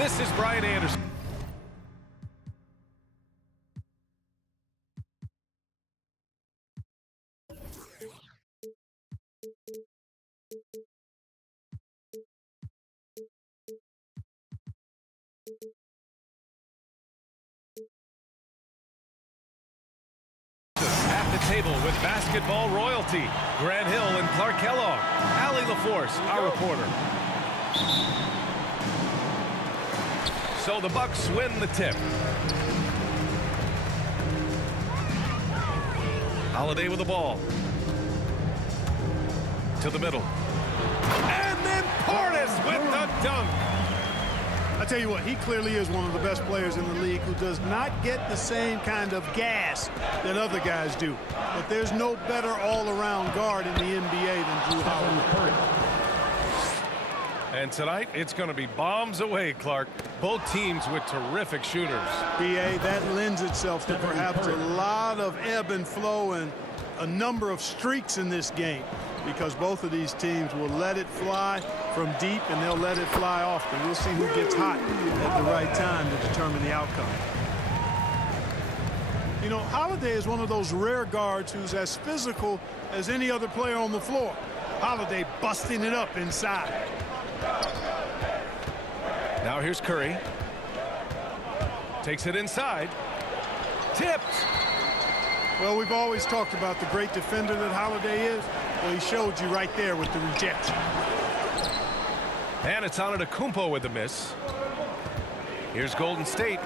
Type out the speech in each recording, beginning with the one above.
This is Brian Anderson. At the table with basketball royalty, Grant Hill and Clark Kellogg. Allie LaForce, our reporter. So the Bucks win the tip. Holiday with the ball. To the middle. And then Portis with the dunk. I tell you what, he clearly is one of the best players in the league who does not get the same kind of gas that other guys do. But there's no better all-around guard in the NBA than Drew Holiday. And tonight, it's going to be bombs away, Clark. Both teams with terrific shooters. B.A., that lends itself to perhaps a lot of ebb and flow and a number of streaks in this game, because both of these teams will let it fly from deep and they'll let it fly often. We'll see who gets hot at the right time to determine the outcome. You know, Holiday is one of those rare guards who's as physical as any other player on the floor. Holiday busting it up inside. Now here's Curry. Takes it inside. Tipped. Well, we've always talked about the great defender that Holiday is. Well, he showed you right there with the rejection. And it's Antetokounmpo with the miss. Here's Golden State.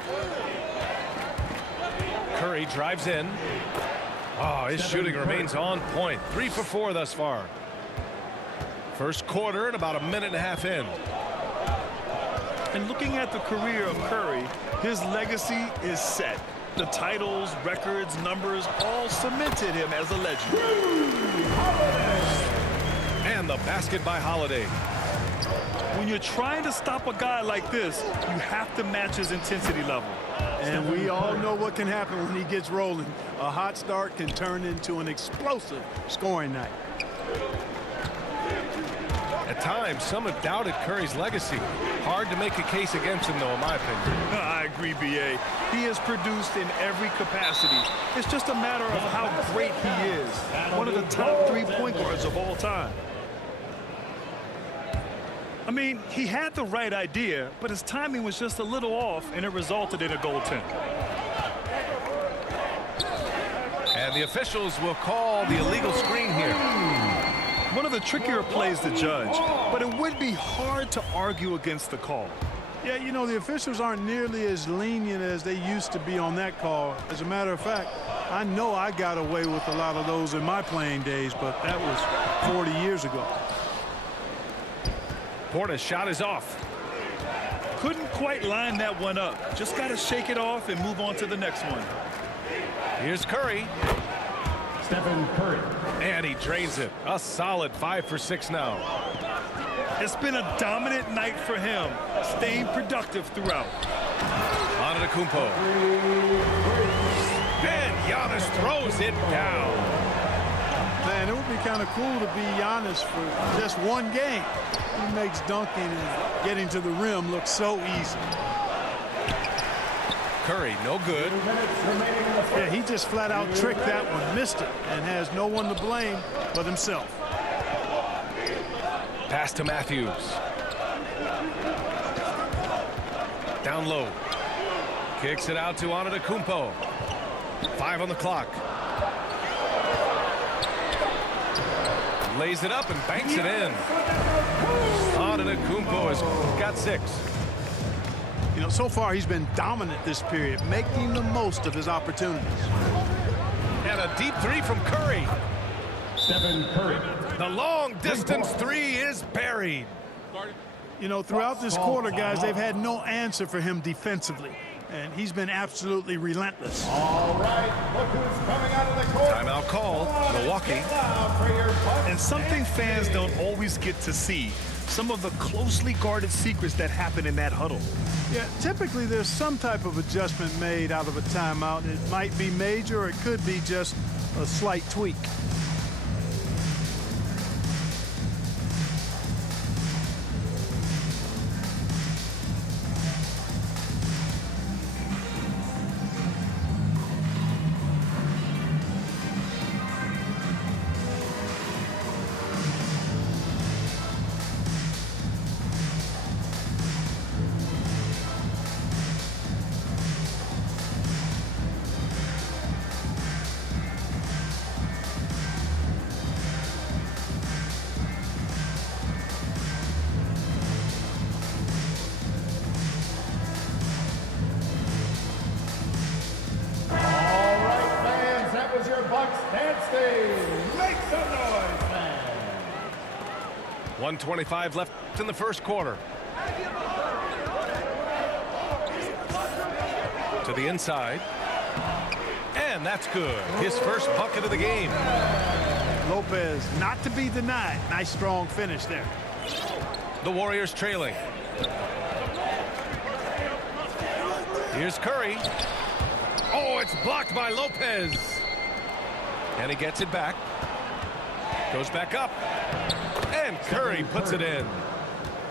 Curry drives in. Oh, his shooting remains on point. 3 for 4 thus far. First quarter and about a minute and a half in. And looking at the career of Curry, his legacy is set. The titles, records, numbers all cemented him as a legend. And the basket by Holiday. When you're trying to stop a guy like this, you have to match his intensity level. And we all know what can happen when he gets rolling. A hot start can turn into an explosive scoring night. At times, some have doubted Curry's legacy. Hard to make a case against him, though, in my opinion. I agree, B.A. He has produced in every capacity. It's just a matter of how great he is. One of the top 3 point guards of all time. I mean, he had the right idea, but his timing was just a little off, and it resulted in a goaltend. And the officials will call the illegal screen here. One of the trickier plays to judge, but it would be hard to argue against the call. Yeah, you know, the officials aren't nearly as lenient as they used to be on that call. As a matter of fact, I know I got away with a lot of those in my playing days, but that was 40 years ago. Portis' shot is off. Couldn't quite line that one up. Just got to shake it off and move on to the next one. Here's Curry. Stephen Curry. And he drains it. A solid 5 for 6 now. It's been a dominant night for him, staying productive throughout. Antetokounmpo. And Giannis throws it down. Man, it would be kind of cool to be Giannis for just one game. He makes dunking and getting to the rim look so easy. Curry, no good. Yeah, he just flat out tricked that one, missed it, and has no one to blame but himself. Pass to Matthews. Down low. Kicks it out to Antetokounmpo. 5 on the clock. Lays it up and banks it in. Antetokounmpo has got 6. You know, so far he's been dominant this period, making the most of his opportunities. And a deep 3 from Curry. Stephen Curry. The long distance 3 is buried. You know, throughout this quarter, guys, they've had no answer for him defensively. And he's been absolutely relentless. All right, look who's coming out of the court. Timeout call, Milwaukee. And something fans don't always get to see, some of the closely guarded secrets that happen in that huddle. Yeah, typically there's some type of adjustment made out of a timeout. It might be major or it could be just a slight tweak. 1:25 left in the first quarter. To the inside. And that's good. His first bucket of the game. Lopez not to be denied. Nice strong finish there. The Warriors trailing. Here's Curry. Oh, it's blocked by Lopez. And he gets it back. Goes back up. And Curry puts it in.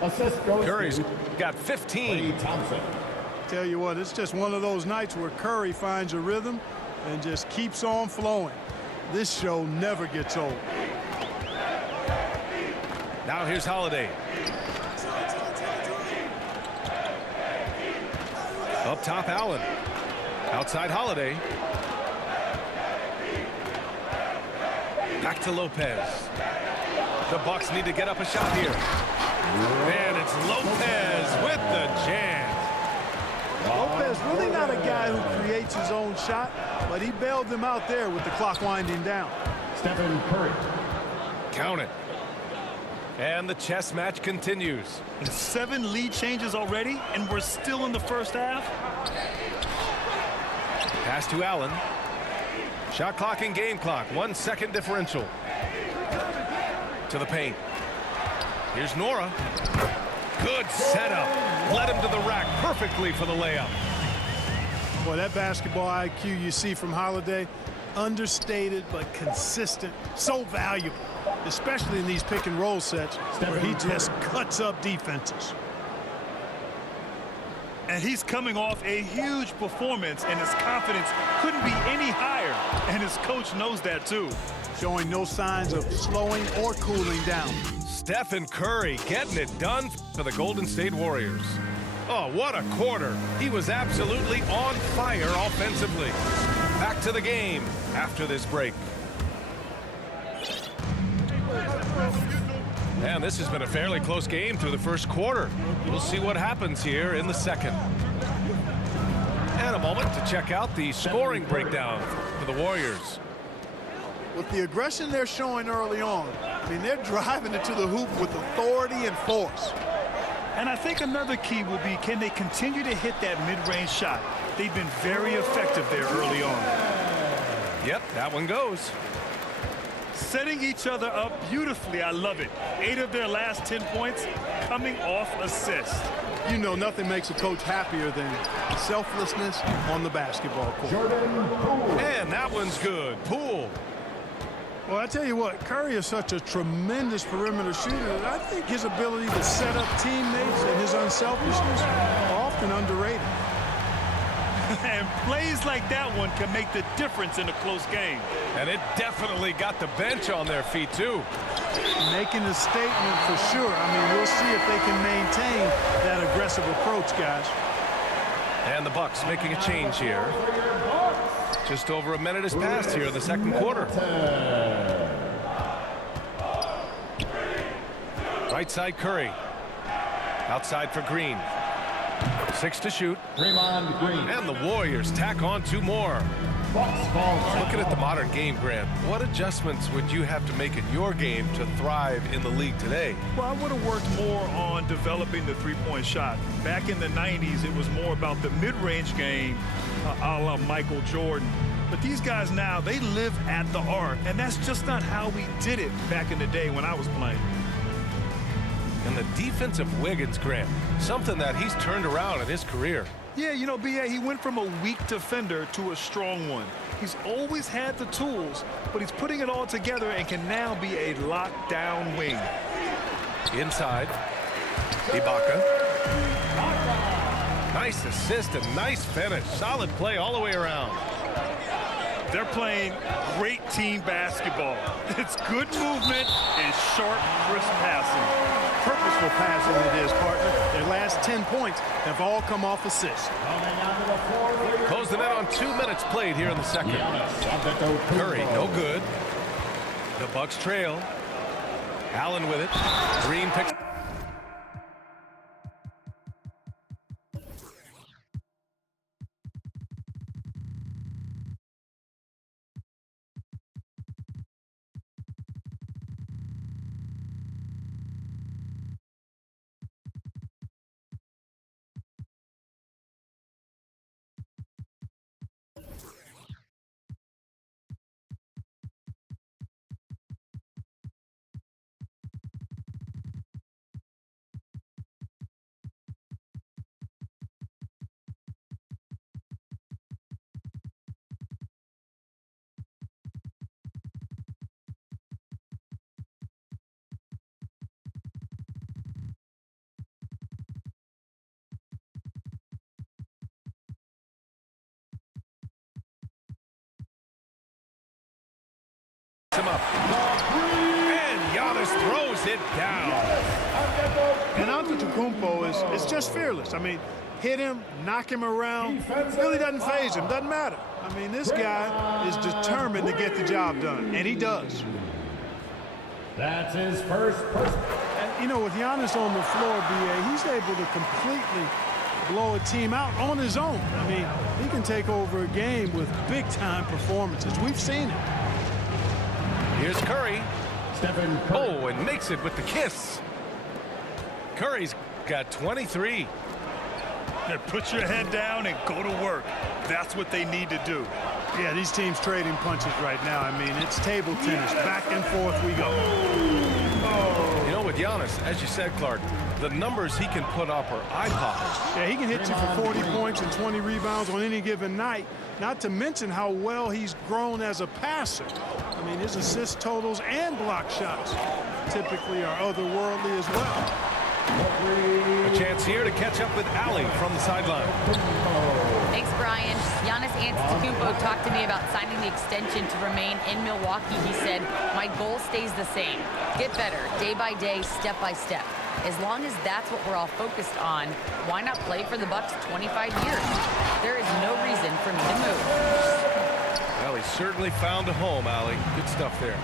Assist goes Curry's to got 15. Klay Thompson. Tell you what, it's just one of those nights where Curry finds a rhythm and just keeps on flowing. This show never gets old. Now here's Holiday. Up top, Allen. Outside, Holiday. Back to Lopez. The Bucks need to get up a shot here. And it's Lopez with the jam. Lopez really not a guy who creates his own shot, but he bailed them out there with the clock winding down. Stephen Curry. Count it. And the chess match continues. 7 lead changes already, and we're still in the first half. Pass to Allen. Shot clock and game clock. 1 second differential. To the paint. Here's Nora. Good setup. Led him to the rack perfectly for the layup. Boy, that basketball IQ you see from Holiday, understated but consistent, so valuable, especially in these pick and roll sets where he just cuts up defenses. And he's coming off a huge performance, and his confidence couldn't be any higher. And his coach knows that, too. Showing no signs of slowing or cooling down. Stephen Curry getting it done for the Golden State Warriors. Oh, what a quarter. He was absolutely on fire offensively. Back to the game after this break. And this has been a fairly close game through the first quarter. We'll see what happens here in the second. And a moment to check out the scoring breakdown for the Warriors. With the aggression they're showing early on, I mean, they're driving it to the hoop with authority and force. And I think another key will be, can they continue to hit that mid-range shot? They've been very effective there early on. Yep, that one goes. Setting each other up beautifully. I love it. 8 of their last 10 points coming off assists. You know, nothing makes a coach happier than selflessness on the basketball court. Jordan Poole. And that one's good. Poole. Well, I tell you what, Curry is such a tremendous perimeter shooter that I think his ability to set up teammates and his unselfishness are often underrated. And plays like that one can make the difference in a close game. And it definitely got the bench on their feet, too. Making a statement for sure. I mean, we'll see if they can maintain that aggressive approach, guys. And the Bucks making a change here. Just over a minute has passed here in the second quarter. Right side, Curry. Outside for Green. 6 to shoot. Draymond Green. And the Warriors tack on 2 more. Bucks fall. Looking at the modern game, Grant, what adjustments would you have to make in your game to thrive in the league today? Well, I would have worked more on developing the three-point shot. Back in the 90s, it was more about the mid-range game, a la Michael Jordan. But these guys now, they live at the arc, and that's just not how we did it back in the day when I was playing. And the defensive Wiggins, Grant, something that he's turned around in his career. Yeah, you know, B.A., he went from a weak defender to a strong one. He's always had the tools, but he's putting it all together and can now be a lockdown wing. Inside, Ibaka. Nice assist and nice finish. Solid play all the way around. They're playing great team basketball. It's good movement and sharp, crisp passing. Purposeful passing it is, partner. Their last 10 points have all come off assists. Close the net on 2 minutes played here in the second. Curry, no good. The Bucks trail. Allen with it. Green picks. knocks it down. And Antetokounmpo is just fearless. I mean, hit him, knock him around, really doesn't faze him, doesn't matter. I mean, this guy is determined to get the job done, and he does. That's his first personal. And, you know, with Giannis on the floor, B.A., he's able to completely blow a team out on his own. I mean, he can take over a game with big-time performances. We've seen it. Here's Curry. Stephen Curry. Oh, and makes it with the kiss. Curry's got 23. And put your head down and go to work. That's what they need to do. Yeah, these teams trading punches right now. I mean, it's table tennis. Back and forth we go. You know, with Giannis, as you said, Clark, the numbers he can put up are eye-popping. Yeah, he can hit you for 40 points and 20 rebounds on any given night, not to mention how well he's grown as a passer. I mean, his assist totals and block shots typically are otherworldly as well. A chance here to catch up with Allie from the sideline. Thanks, Brian. Giannis Antetokounmpo talked to me about signing the extension to remain in Milwaukee. He said, my goal stays the same. Get better, day by day, step by step. As long as that's what we're all focused on, why not play for the Bucks 25 years? There is no reason for me to move. Well, he certainly found a home, Allie. Good stuff there.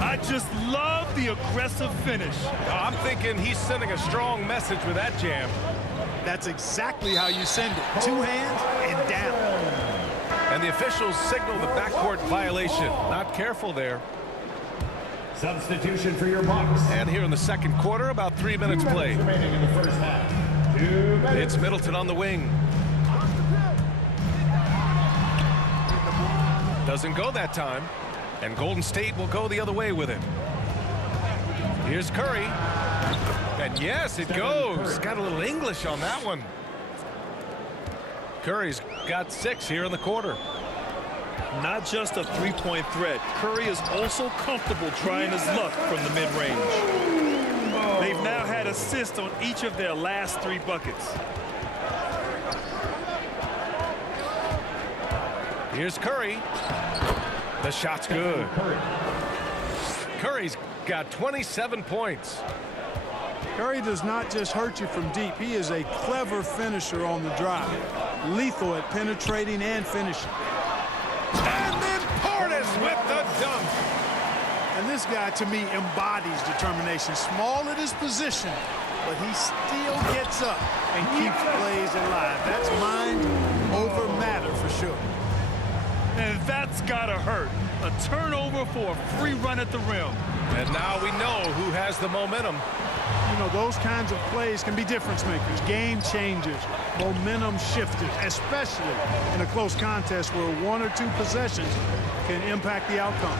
I just love the aggressive finish. I'm thinking he's sending a strong message with that jam. That's exactly how you send it. Two hands and down. And the officials signal the backcourt violation. Not careful there. Substitution for your Bucks. And here in the second quarter, about 3 minutes played. Remaining in the first half. 2 minutes. It's Middleton on the wing. Doesn't go that time. And Golden State will go the other way with it. Here's Curry. And yes, it goes. Got a little English on that one. Curry's got 6 here in the quarter. Not just a three-point threat. Curry is also comfortable trying his luck from the mid-range. They've now had assists on each of their last 3 buckets. Here's Curry. The shot's good. Curry's got 27 points. Curry does not just hurt you from deep. He is a clever finisher on the drive. Lethal at penetrating and finishing. And then Portis with the dunk. And this guy, to me, embodies determination. Small at his position, but he still gets up and keeps plays alive. That's mind over matter for sure. And that's gotta hurt. A turnover for a free run at the rim. And now we know who has the momentum. You know, those kinds of plays can be difference makers, game changers, momentum shifters, especially in a close contest where 1 or 2 possessions can impact the outcome.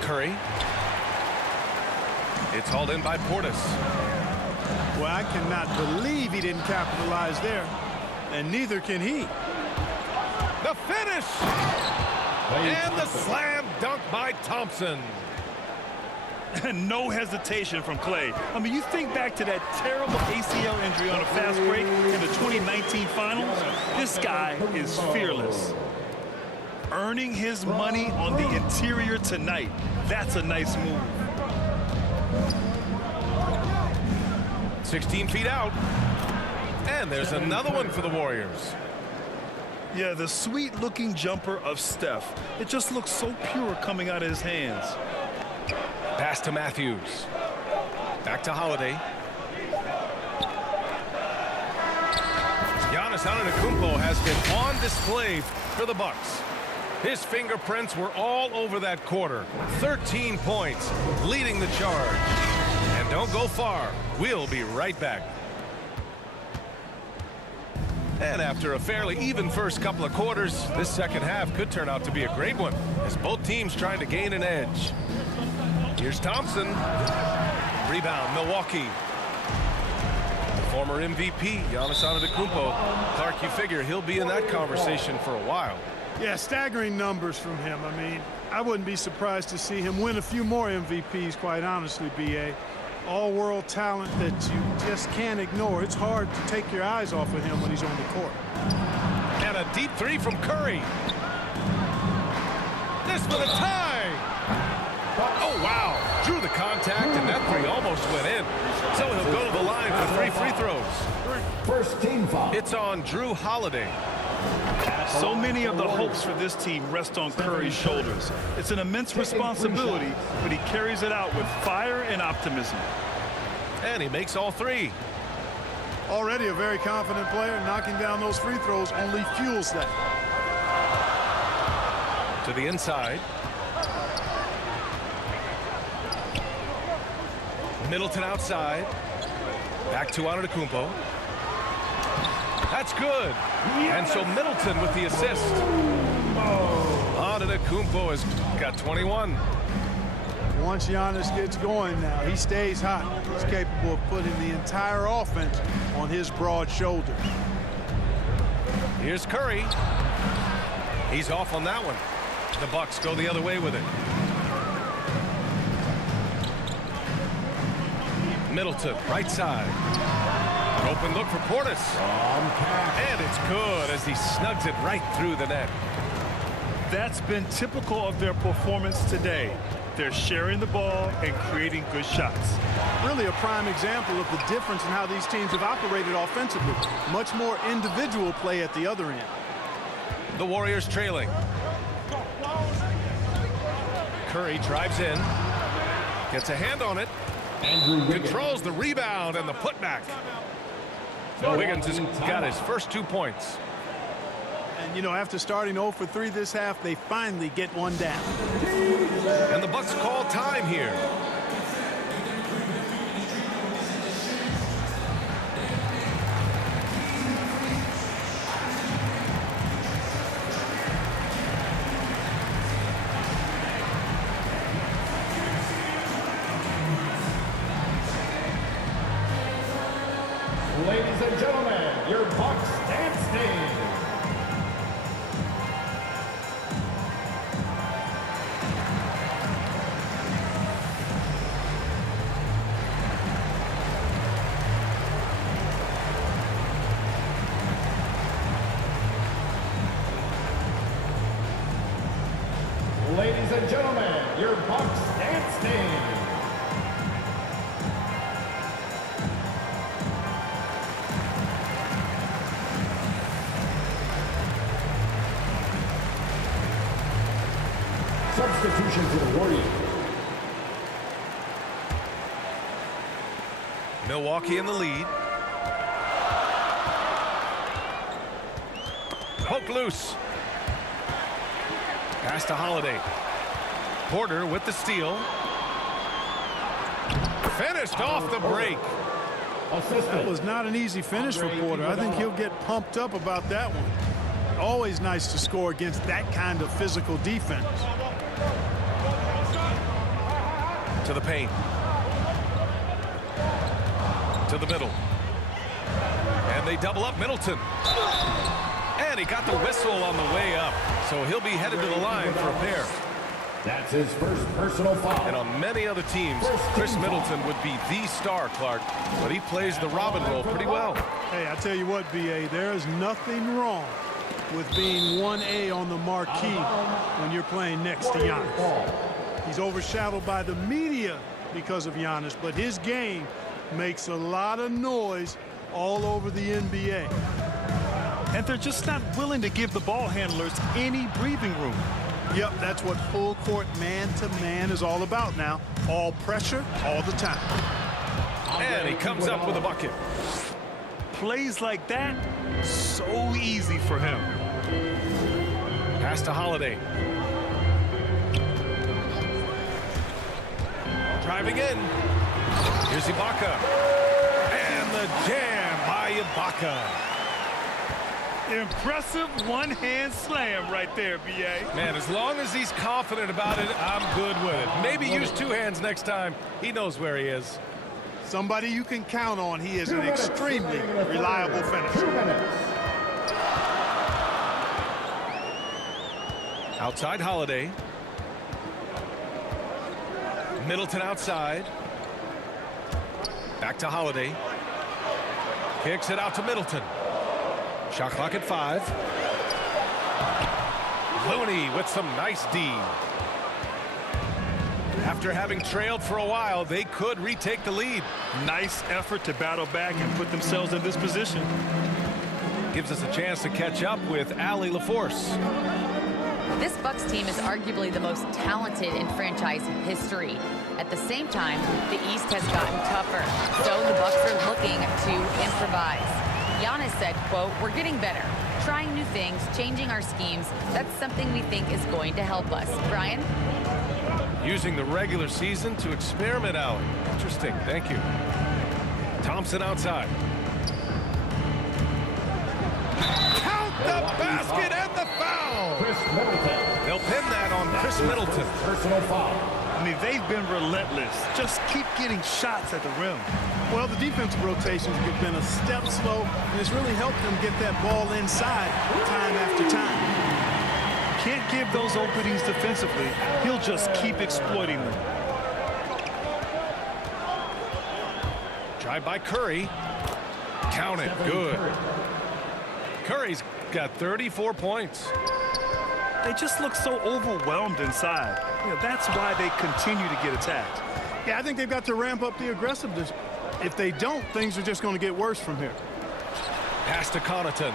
Curry. It's hauled in by Portis. Well, I cannot believe he didn't capitalize there, and neither can he. The finish! And the slam dunk by Thompson. And no hesitation from Clay. I mean, you think back to that terrible ACL injury on a fast break in the 2019 finals. This guy is fearless. Earning his money on the interior tonight. That's a nice move. 16 feet out. And there's another one for the Warriors. Yeah, the sweet-looking jumper of Steph. It just looks so pure coming out of his hands. Pass to Matthews. Back to Holiday. Giannis Antetokounmpo has been on display for the Bucks. His fingerprints were all over that quarter. 13 points, leading the charge. And don't go far. We'll be right back. And after a fairly even first couple of quarters, this second half could turn out to be a great one, as both teams trying to gain an edge. Here's Thompson. Rebound, Milwaukee. The former MVP, Giannis Antetokounmpo. Clark, you figure he'll be in that conversation for a while. Yeah, staggering numbers from him. I mean, I wouldn't be surprised to see him win a few more MVPs, quite honestly, B.A. All-world talent that you just can't ignore. It's hard to take your eyes off of him when he's on the court. And a deep 3 from Curry. This for the tie. Oh, wow. Drew the contact, and that three almost went in. So he'll go to the line for 3 free throws. First team foul. It's on Drew Holiday. So many of the hopes for this team rest on Curry's shoulders. It's an immense responsibility, but he carries it out with fire and optimism. And he makes all 3. Already a very confident player. Knocking down those free throws only fuels that. To the inside. Middleton outside. Back to Antetokounmpo. That's good. And so Middleton with the assist. Antetokounmpo has got 21. Once Giannis gets going now, he stays hot. He's capable of putting the entire offense on his broad shoulders. Here's Curry. He's off on that one. The Bucks go the other way with it. Middleton, right side. An open look for Portis. And it's good as he snugs it right through the net. That's been typical of their performance today. They're sharing the ball and creating good shots. Really a prime example of the difference in how these teams have operated offensively. Much more individual play at the other end. The Warriors trailing. Curry drives in. Gets a hand on it. Controls the rebound and the putback. Wiggins has got his first 2 points. And, you know, after starting 0 for 3 this half, they finally get one down. And the Bucks call time here. Ladies and gentlemen, your Bucks dance team. Ladies and gentlemen, your Bucks dance team. Substitution for the Warriors. Milwaukee in the lead. Poke loose. Pass to Holiday. Porter with the steal. Finished off the break. That was not an easy finish for Porter. I think he'll get pumped up about that one. Always nice to score against that kind of physical defense. To the paint. To the middle. And they double up Middleton. And he got the whistle on the way up. So he'll be headed to the line for a pair. That's his first personal foul. And on many other teams, Chris Middleton would be the star, Clark. But he plays the Robin role pretty well. Hey, I tell you what, B.A., there is nothing wrong with being 1A on the marquee when you're playing next to Giannis. He's overshadowed by the media because of Giannis, but his game makes a lot of noise all over the NBA. And they're just not willing to give the ball handlers any breathing room. Yep, that's what full court man-to-man is all about now. All pressure, all the time. And he comes up with a bucket. Plays like that, so easy for him. Pass to Holiday. Driving in. Here's Ibaka. And the jam by Ibaka. Impressive one-hand slam right there, B.A. Man, as long as he's confident about it, I'm good with it. Maybe use 2 hands next time. He knows where he is. Somebody you can count on. He is an extremely reliable finisher. Outside Holiday. Middleton outside. Back to Holiday. Kicks it out to Middleton. Shot clock at 5. Looney with some nice D. After having trailed for a while, they could retake the lead. Nice effort to battle back and put themselves in this position. Gives us a chance to catch up with Allie LaForce. This Bucks team is arguably the most talented in franchise history. At the same time, the East has gotten tougher, so the Bucks are looking to improvise. Giannis said, quote, "We're getting better, trying new things, changing our schemes. That's something we think is going to help us." Brian? Using the regular season to experiment out. Interesting. Thank you. Thompson outside. Count the basket and the foul. Chris Middleton. They'll pin that on Chris Middleton. Personal foul. I mean, they've been relentless. Just keep getting shots at the rim. Well, the defensive rotations have been a step slow, and it's really helped them get that ball inside time after time. Can't give those openings defensively. He'll just keep exploiting them. Drive by Curry. Count it. Good. Curry's got 34 points. They just look so overwhelmed inside. That's why they continue to get attacked. Yeah, I think they've got to ramp up the aggressiveness. If they don't, things are just going to get worse from here. Pass to Connaughton.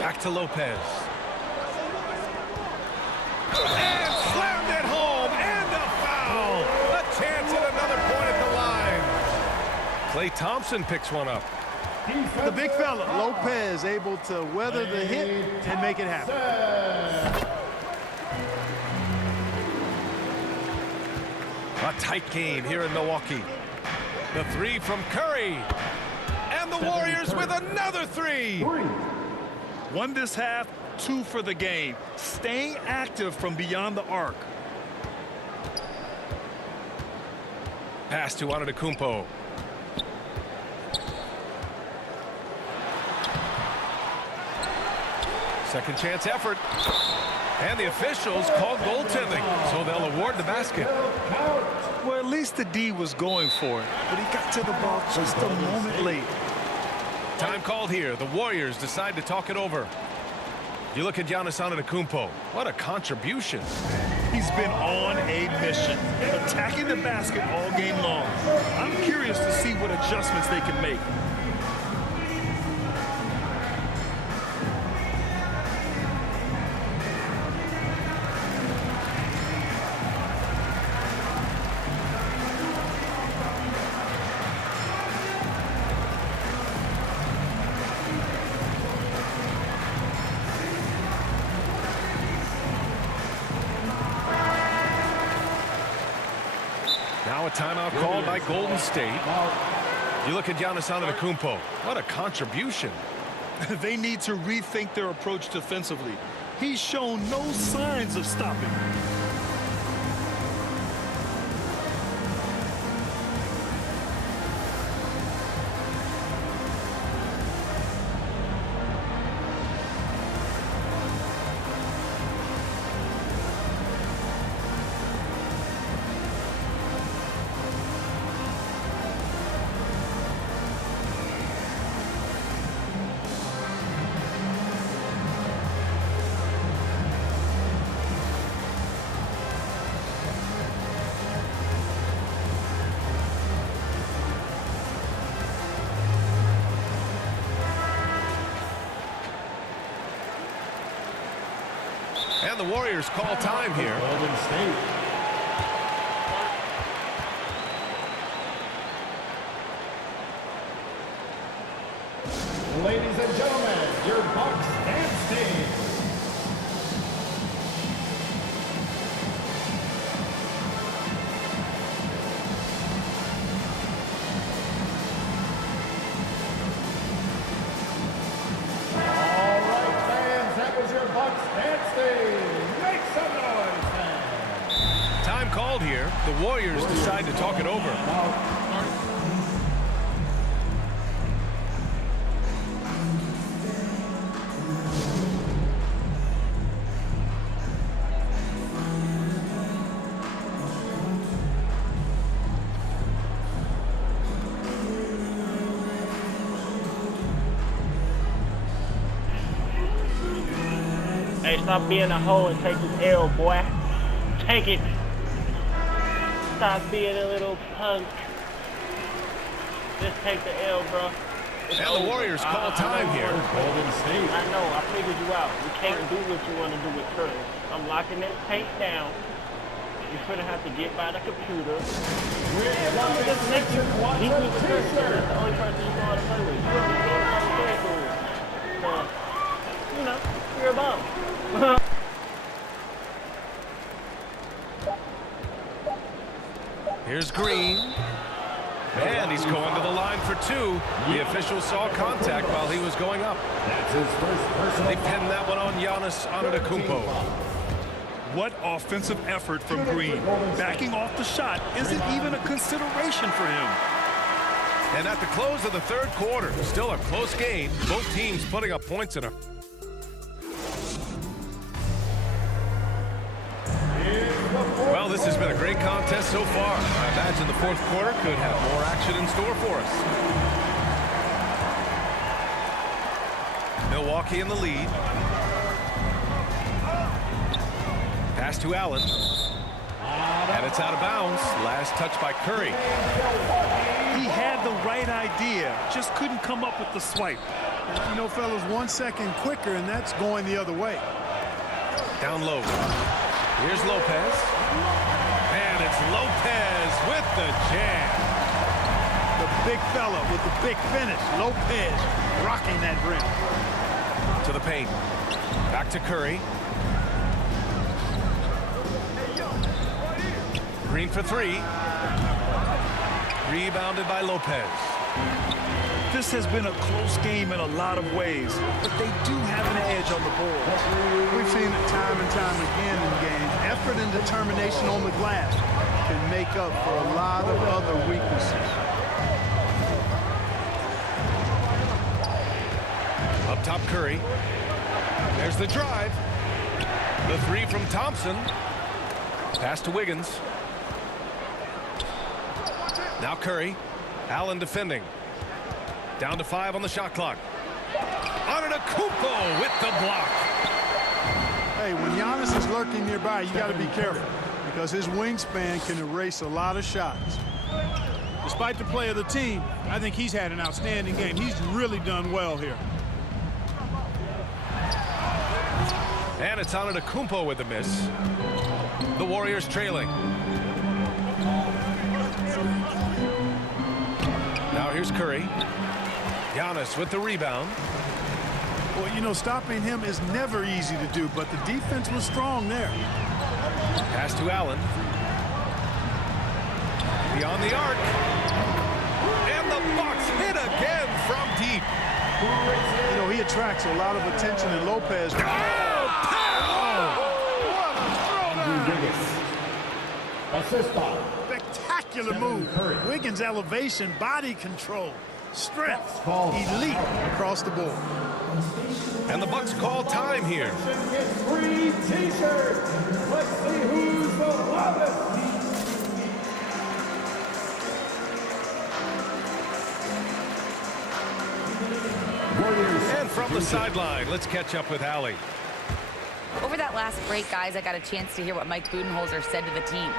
Back to Lopez. And slammed it home. And a foul. A chance at another point at the line. Klay Thompson picks one up. The big fella, Lopez, able to weather the hit and make it happen. A tight game here in Milwaukee. The three from Curry. And the Warriors with another three. One this half, two for the game. Staying active from beyond the arc. Pass to Antetokounmpo. Second chance effort. And the officials called goaltending, so they'll award the basket. Well, at least the D was going for it, but he got to the ball just a moment late. Time called here. The Warriors decide to talk it over. You look at Giannis Antetokounmpo. What a contribution. He's been on a mission, attacking the basket all game long. I'm curious to see what adjustments they can make. Now a timeout called by Golden State. You look at Giannis Antetokounmpo. What a contribution. They need to rethink their approach defensively. He's shown no signs of stopping. And the Warriors call time here. Golden State. Ladies and gentlemen, your Bucks dance team. All right, fans, that was your Bucks dance team. Make some noise, fans. Time called here. The Warriors decide to talk it over. Hey, stop being a hoe and take this L, boy. Take it. Stop being a little punk. Just take the L, bro. It's And over. the Warriors call time here. Golden State. I know, I figured you out. You can't do what you want to do with Curry. I'm locking that paint down. You're gonna have to get by the computer. Just make you equal to Curry. That's the only person you know how to play with. You don't know how to play with. So, you know, you're a bum. Here's Green. And he's going to the line for two. The official saw contact while he was going up. That's his first personal. They pinned that one on Giannis Antetokounmpo. What offensive effort from Green. Backing off the shot isn't even a consideration for him. And at the close of the third quarter, still a close game. Both teams putting up points in a... Well, this has been a great contest so far. I imagine the fourth quarter could have more action in store for us. Milwaukee in the lead. Pass to Allen. And it's out of bounds. Last touch by Curry. He had the right idea, just couldn't come up with the swipe. You know, fellas, 1 second quicker, and that's going the other way. Down low. Here's Lopez. And it's Lopez with the jam. The big fella with the big finish. Lopez rocking that rim. To the paint. Back to Curry. Green for three. Rebounded by Lopez. This has been a close game in a lot of ways, but they do have an edge on the board. We've seen it time and time again in games. Effort and determination on the glass can make up for a lot of other weaknesses. Up top, Curry. There's the drive. The three from Thompson. Pass to Wiggins. Now Curry. Allen defending. Down to 5 on the shot clock. Antetokounmpo with the block. Hey, when Giannis is lurking nearby, you got to be careful because his wingspan can erase a lot of shots. Despite the play of the team, I think he's had an outstanding game. He's really done well here. And it's Antetokounmpo with the miss. The Warriors trailing. Now here's Curry. Giannis with the rebound. Well, you know, stopping him is never easy to do, but the defense was strong there. Pass to Allen. Beyond the arc. And the Bucks hit again from deep. You know, he attracts a lot of attention, and Lopez. Assist by Spectacular move. Wiggins' elevation, body control, strength, elite across the board. And the Bucks call time here. gets free t-shirts. Let's see who's the loudest. And from the sideline, let's catch up with Allie. Over that last break, guys, I got a chance to hear what Mike Budenholzer said to the team.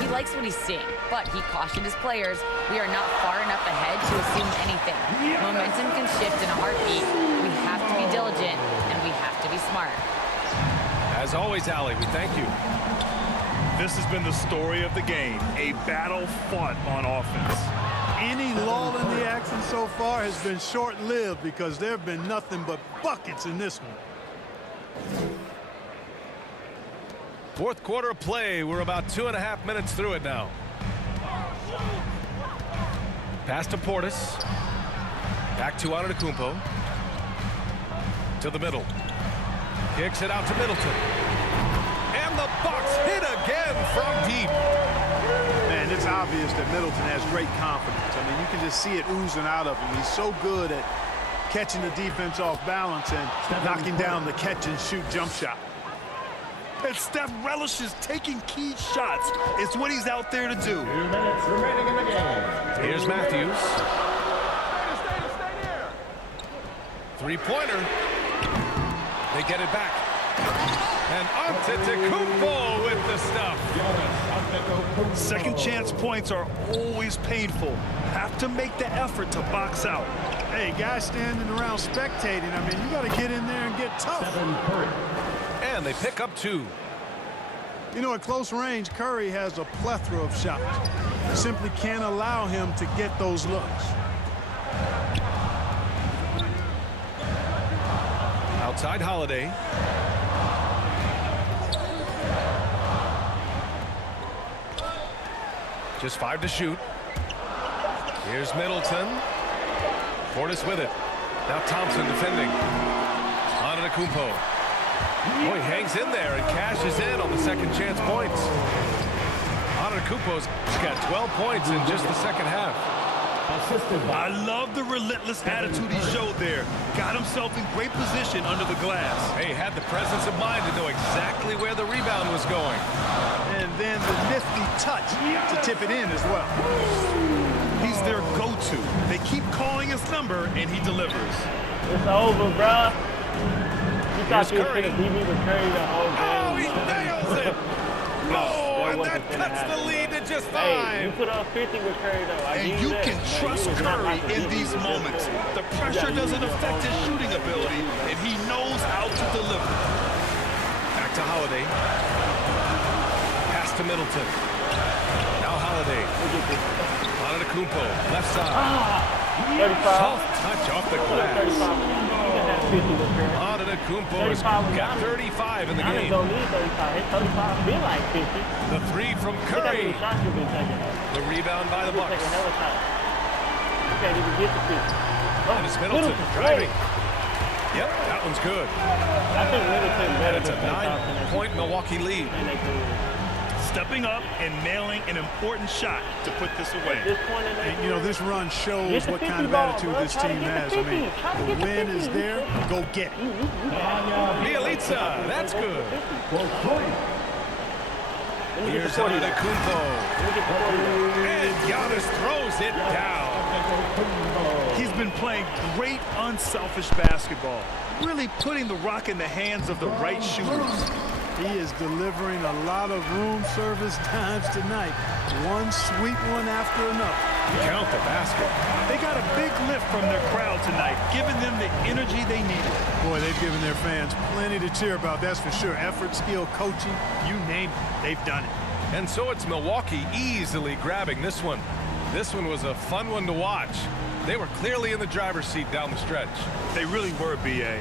He likes what he's seeing, but he cautioned his players, we are not far enough ahead to assume anything. Momentum can shift in a heartbeat. We have to be diligent, and we have to be smart. As always, Allie, we thank you. This has been the story of the game, a battle fought on offense. Any lull in the action so far has been short-lived because there have been nothing but buckets in this one. Fourth quarter of play. We're about 2.5 minutes through it now. Pass to Portis. Back to Antetokounmpo. To the middle. Kicks it out to Middleton. And the Bucks hit again from deep. Man, it's obvious that Middleton has great confidence. I mean, you can just see it oozing out of him. He's so good at catching the defense off balance and knocking down the catch-and-shoot jump shot. And Steph relishes taking key shots. It's what he's out there to do. 2 minutes remaining in the game. Here's Matthews. Three-pointer. They get it back. And Antetokounmpo with the stuff. Second chance points are always painful. Have to make the effort to box out. Hey, guys standing around spectating, I mean, you got to get in there and get tough. And they pick up 2. You know, at close range, Curry has a plethora of shots. You simply can't allow him to get those looks. Outside Holiday. Just 5 to shoot. Here's Middleton. Portis with it. Now Thompson defending. Antetokounmpo. Boy, he hangs in there and cashes in on the second chance points. Antetokounmpo's got 12 points in just the second half. I love the relentless attitude he showed there. Got himself in great position under the glass. He had the presence of mind to know exactly where the rebound was going. And then the nifty touch to tip it in as well. He's their go-to. They keep calling his number, and he delivers. It's over, bruh. You thought you were Curry. going to beat me with Curry the whole game. Oh, he nails it! Oh, and that cuts the lead to just 5. Hey, you put up 50 with Curry, though. And you can trust Curry in these moments. The pressure doesn't affect his shooting ability, and he knows how to deliver. Back to Holiday. Pass to Middleton. Now Holiday. Antetokounmpo, left side. 35. Soft touch off the glass. 35. You can have 50 with Curry. Antetokounmpo has 35 got without 35 in the Giannis game. don't need 35. His 35 feel like 50. The 3 from Look how Curry. many shots you've been taking. The rebound by the You've been Bucks. taking hella shots. You can't even get to 50. Oh, And it's Middleton driving. Yep, that one's good. I think Middleton And better it's a than Thompson. 9-point Milwaukee lead. And they could. Stepping up and nailing an important shot to put this away. This point in And, you know, this run shows Get the what kind 50 of ball, attitude bro. this Try to team get the has. I mean, 50. Try to the get the win 50. is there, go get it. Bielitsa, that's good. Here's Let me Antetokounmpo. get the 40. And Giannis throws it down. He's been playing great unselfish basketball, really putting the rock in the hands of the right shooters. He is delivering a lot of room service times tonight. One sweet one after another. Count the basket. They got a big lift from their crowd tonight, giving them the energy they needed. Boy, they've given their fans plenty to cheer about, that's for sure. Effort, skill, coaching, you name it, they've done it. And so it's Milwaukee easily grabbing this one. This one was a fun one to watch. They were clearly in the driver's seat down the stretch. They really were, B.A.